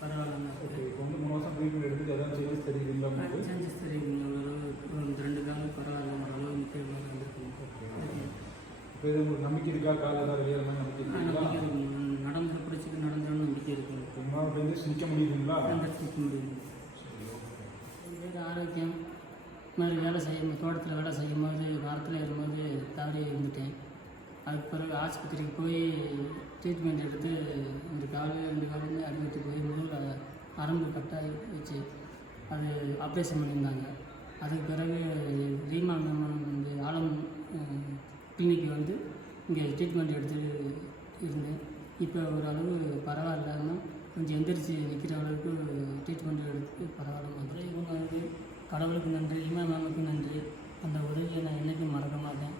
பரவாயில்ல. ஓகே, இப்போ வந்து 3 மாதம் ட்ரீட்மெண்ட் எடுத்துட்டு அதான் சேஞ்சஸ் தெரியுதுங்களா உங்களுக்கு? சேஞ்சஸ் தெரியுங்க. ஓரளவு இந்த 2 காலம் பரவாயில்ல, ஓரளவு முக்கியமாக இருந்திருக்குங்க. ஓகே, இப்போ இது உங்களுக்கு நம்பிக்கை இருக்கா? கால் ஏதாவது வெளியே மாதிரி நம்பிக்கை இருக்குங்களா? நம்பிக்கை இருக்குங்க. நடந்துற பிடிச்சிக்கு நடந்துடும் நம்பிக்கை இருக்குங்க. உங்களால் வந்து நிற்க முடியுதுங்களா? நிற்க முடியுங்க. வேறு ஆரோக்கியம் மாதிரி வேலை செய்யும் தோட்டத்தில் வேலை செய்யும் போது மரத்தில் இருக்கும்போது தவறி இருந்துட்டேன். அதுக்கு பிறகு ஆஸ்பத்திரிக்கு போய் ட்ரீட்மெண்ட் எடுத்து இந்த கால் 2 காலுமே அடிபட்டு போய் முதுகில் நரம்பு கட்டாகி வச்சு அது ஆப்ரேஷன் பண்ணியிருந்தாங்க. அதுக்கு பிறகு ரீமா வந்து ஆலம் கிளினிக்கு வந்து இங்கே ட்ரீட்மெண்ட் எடுத்து இருந்தேன். இப்போ ஓரளவு பரவாயில்லாமல் கொஞ்சம் எந்திரிச்சு நிற்கிற அளவுக்கு ட்ரீட்மெண்ட் எடுத்து பரவாயில்ல. அப்புறம் இவங்க வந்து கடவுளுக்கு நன்றி, ரீமா மேமுக்கு நன்றி. அந்த உதவியை நான் என்றைக்கும் மறக்க மாட்டேன்.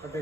கட்டை